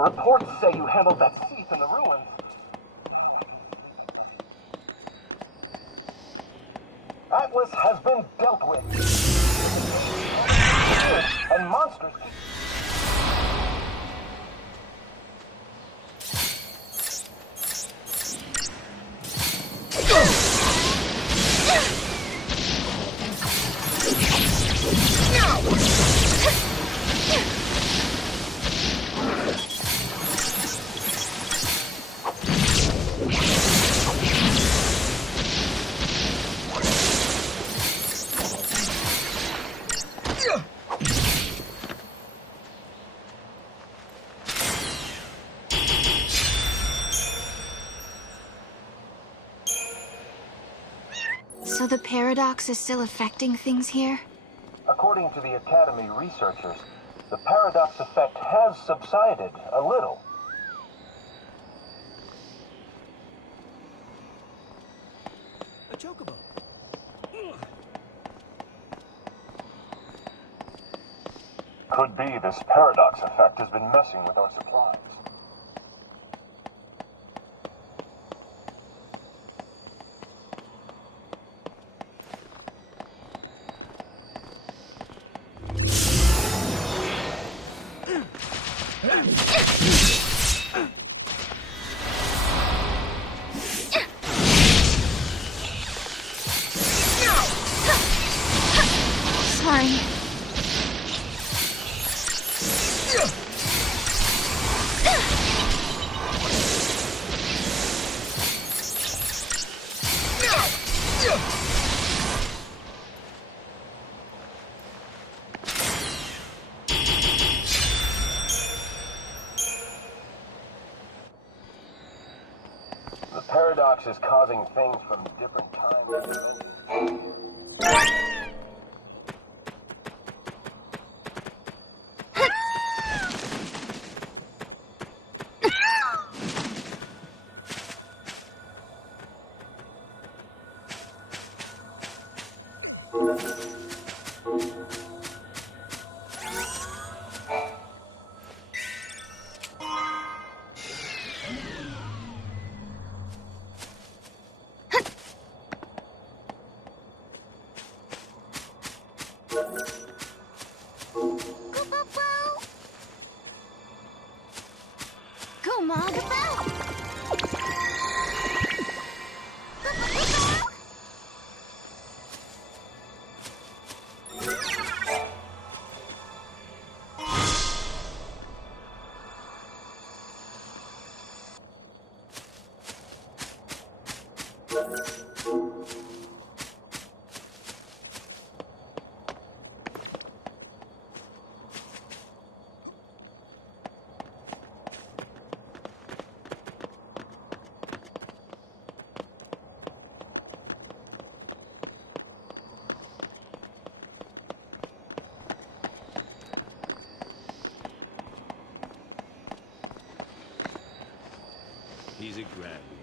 The reports say you handled that thief in the ruins. Atlas has been dealt with. And monsters keep... So the paradox is still affecting things here? According to the Academy researchers, the paradox effect has subsided a little. A chocobo. Could be this paradox effect has been messing with our supplies. Sorry. The paradox is causing things from different times. Go, Mog, about! He's a grand one.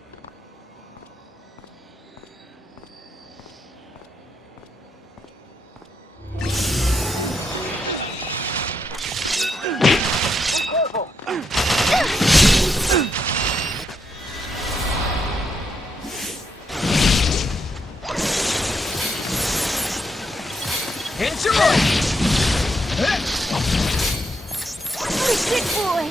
Enjoy! Good boy!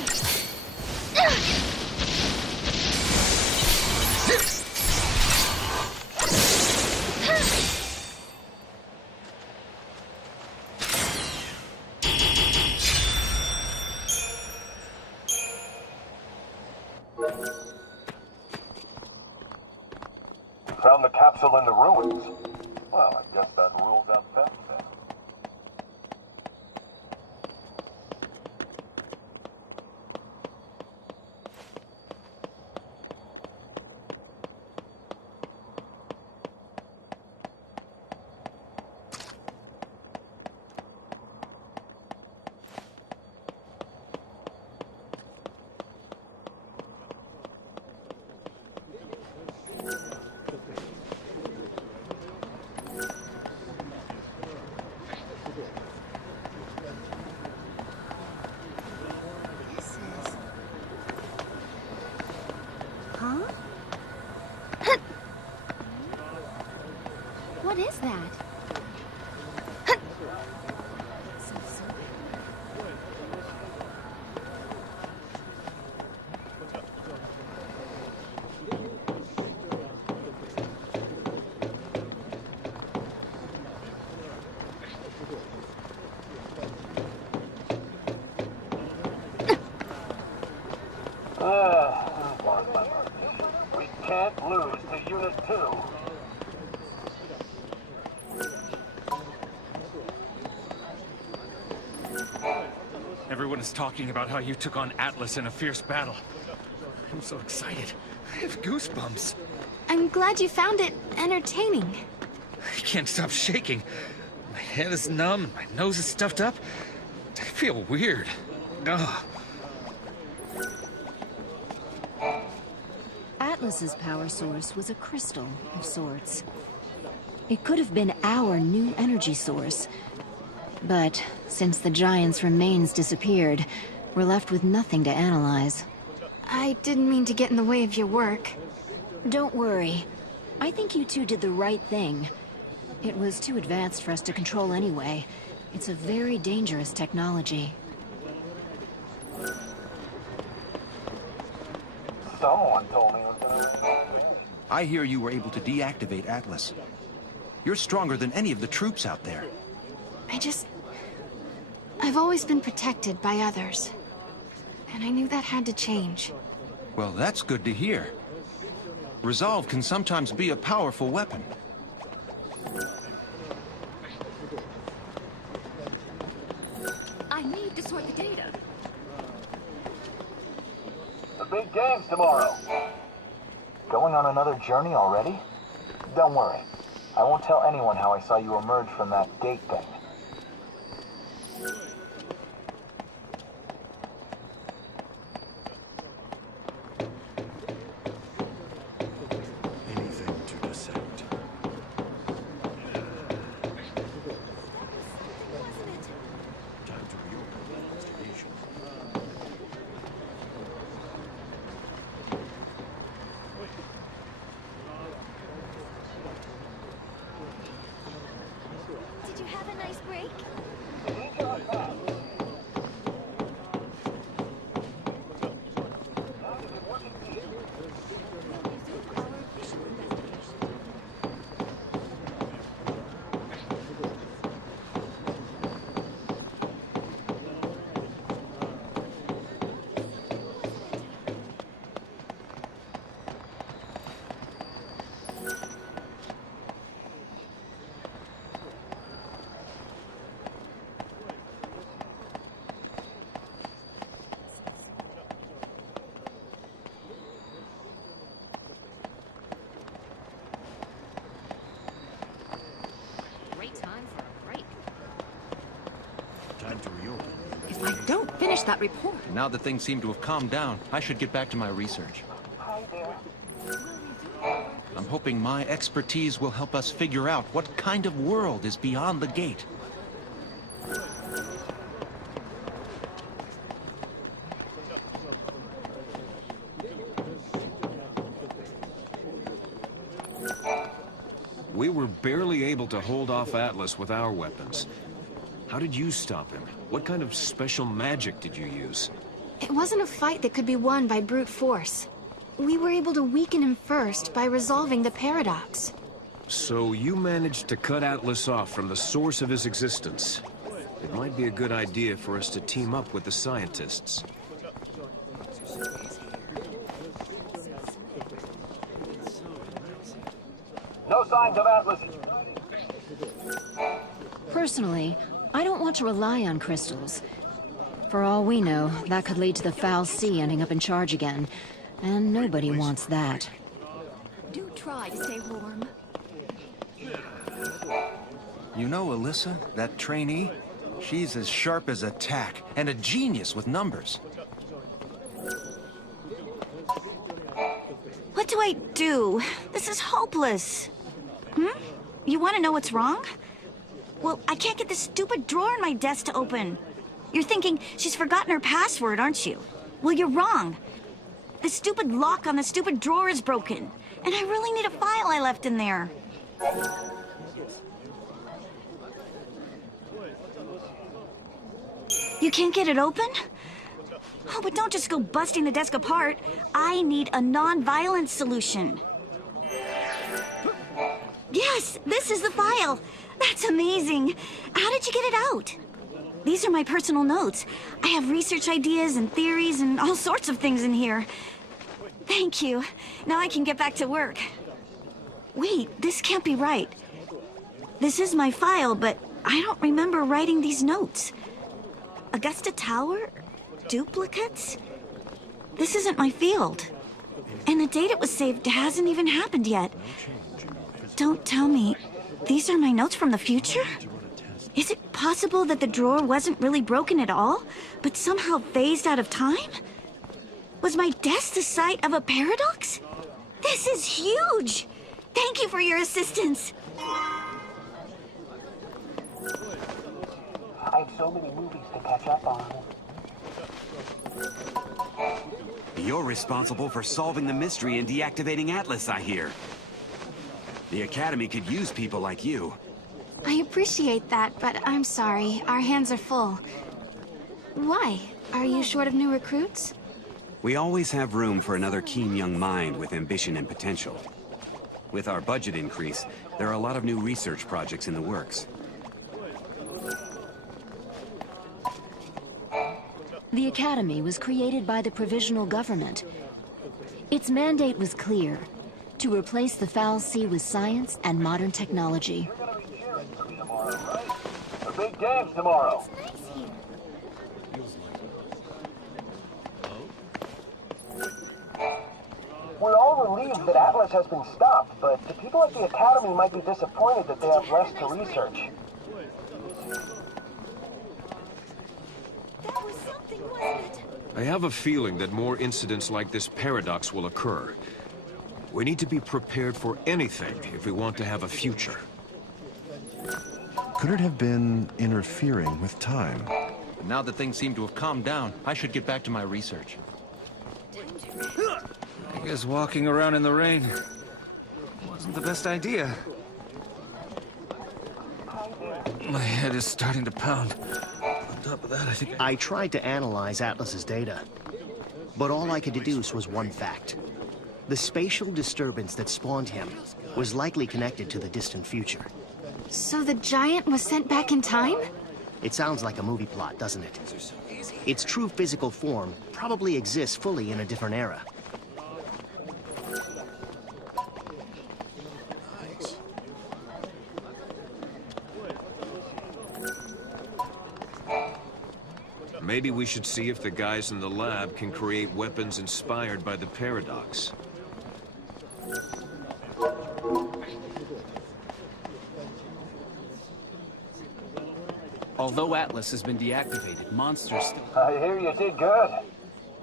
Found the capsule in the ruins. Well, I guess that rules out theft then. What is that? We can't lose to Unit 2. Everyone is talking about how you took on Atlas in a fierce battle. I'm so excited. I have goosebumps. I'm glad you found it entertaining. I can't stop shaking. My head is numb, and my nose is stuffed up. I feel weird. Ugh. Atlas's power source was a crystal of sorts. It could have been our new energy source. But since the Giant's remains disappeared, we're left with nothing to analyze. I didn't mean to get in the way of your work. Don't worry. I think you two did the right thing. It was too advanced for us to control anyway. It's a very dangerous technology. Someone told me it was gonna... I hear you were able to deactivate Atlas. You're stronger than any of the troops out there. I've always been protected by others. And I knew that had to change. Well, that's good to hear. Resolve can sometimes be a powerful weapon. I need to sort the data. The big game's tomorrow. Going on another journey already? Don't worry. I won't tell anyone how I saw you emerge from that gate thing. Anything to dissect. Time to reopen the investigation. Did you have a nice break? Great time for a break. Time to reopen. If I don't finish that report... Now that things seem to have calmed down, I should get back to my research. I'm hoping my expertise will help us figure out what kind of world is beyond the gate. We were barely able to hold off Atlas with our weapons. How did you stop him? What kind of special magic did you use? It wasn't a fight that could be won by brute force. We were able to weaken him first by resolving the paradox. So you managed to cut Atlas off from the source of his existence. It might be a good idea for us to team up with the scientists. No signs of Atlas. Personally, I don't want to rely on crystals. For all we know, that could lead to the Foul Sea ending up in charge again. And nobody wants that. Do try to stay warm. You know Alyssa, that trainee? She's as sharp as a tack, and a genius with numbers. What do I do? This is hopeless. You want to know what's wrong? Well, I can't get this stupid drawer in my desk to open. You're thinking she's forgotten her password, aren't you? Well, you're wrong. The stupid lock on the stupid drawer is broken. And I really need a file I left in there. You can't get it open? Oh, but don't just go busting the desk apart. I need a non-violent solution. Yes, this is the file. That's amazing. How did you get it out? These are my personal notes. I have research ideas and theories and all sorts of things in here. Thank you. Now I can get back to work. Wait, this can't be right. This is my file, but I don't remember writing these notes. Augusta Tower? Duplicates? This isn't my field. And the date it was saved hasn't even happened yet. Don't tell me, these are my notes from the future? Is it possible that the drawer wasn't really broken at all, but somehow phased out of time? Was my desk the site of a paradox? This is huge! Thank you for your assistance. I have so many movies to catch up on. You're responsible for solving the mystery and deactivating Atlas, I hear. The Academy could use people like you. I appreciate that, but I'm sorry. Our hands are full. Why? Are you short of new recruits? We always have room for another keen young mind with ambition and potential. With our budget increase, there are a lot of new research projects in the works. The Academy was created by the Provisional Government. Its mandate was clear: to replace the Foul Sea with science and modern technology. We're gonna be cheering for you tomorrow, right? The big game's tomorrow. We're all relieved that Atlas has been stopped, but the people at the Academy might be disappointed that they have less to research. That was something, wasn't it? I have a feeling that more incidents like this paradox will occur. We need to be prepared for anything if we want to have a future. Could it have been interfering with time? But now that things seem to have calmed down, I should get back to my research. I guess walking around in the rain wasn't the best idea. My head is starting to pound. On top of that, I think I tried to analyze Atlas's data, but all I could deduce was one fact. The spatial disturbance that spawned him was likely connected to the distant future. So the giant was sent back in time? It sounds like a movie plot, doesn't it? Its true physical form probably exists fully in a different era. Maybe we should see if the guys in the lab can create weapons inspired by the paradox. Although Atlas has been deactivated, monsters still... I hear you did good.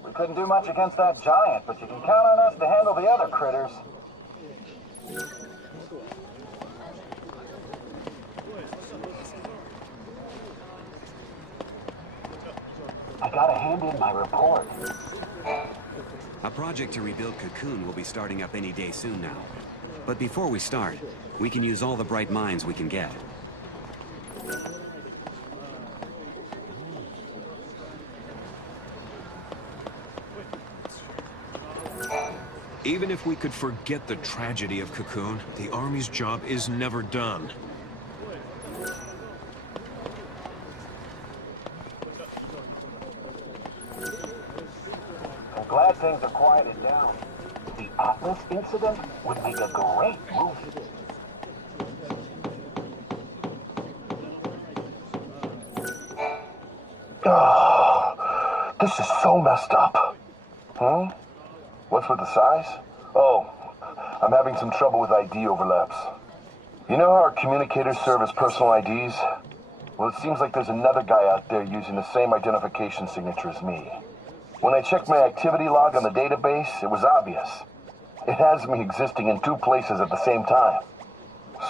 We couldn't do much against that giant, but you can count on us to handle the other critters. I gotta hand in my report. A project to rebuild Cocoon will be starting up any day soon now. But before we start, we can use all the bright minds we can get. Even if we could forget the tragedy of Cocoon, the Army's job is never done. I'm glad things are quieted down. The Atlas incident would make a great movie. Oh, this is so messed up. What's with the size? Oh, I'm having some trouble with ID overlaps. You know how our communicators serve as personal IDs? Well, it seems like there's another guy out there using the same identification signature as me. When I checked my activity log on the database, it was obvious. It has me existing in two places at the same time.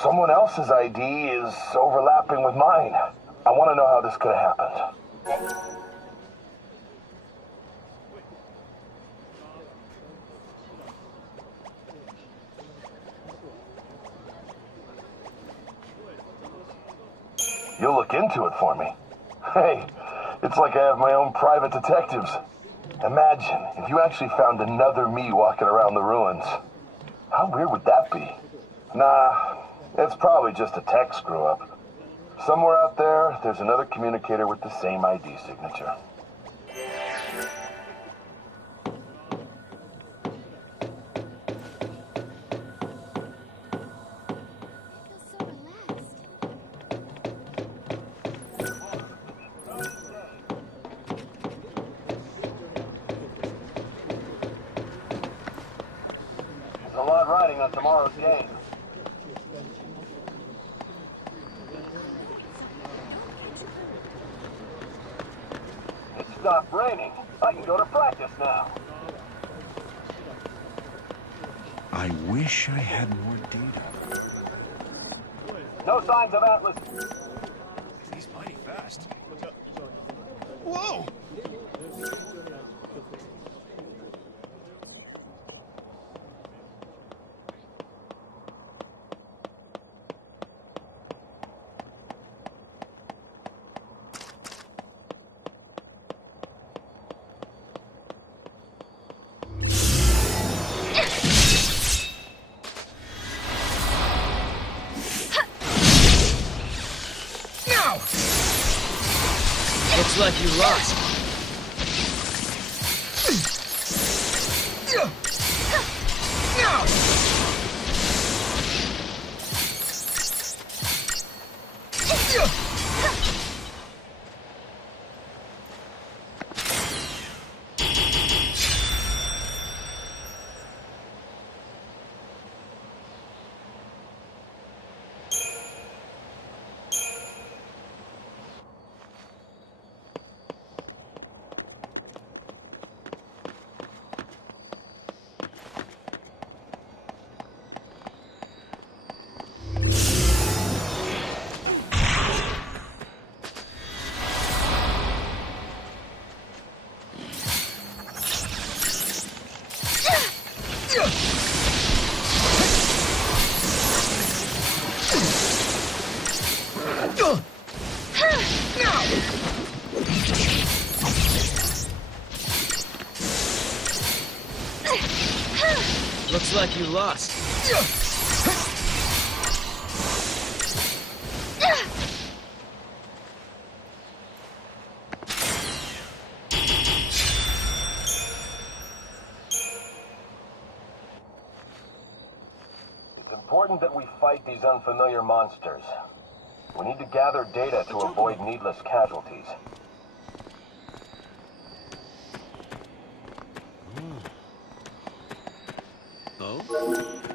Someone else's ID is overlapping with mine. I want to know how this could have happened. You'll look into it for me. Hey, it's like I have my own private detectives. Imagine if you actually found another me walking around the ruins. How weird would that be? Nah, it's probably just a tech screw-up. Somewhere out there, there's another communicator with the same ID signature. There's a lot riding on tomorrow's game. It stopped raining. I can go to practice now. I wish I had more data. No signs of Atlas. He's mighty fast. Whoa! Looks like you lost. Looks like you lost. It's important that we fight these unfamiliar monsters. We need to gather data to avoid needless casualties. Oh?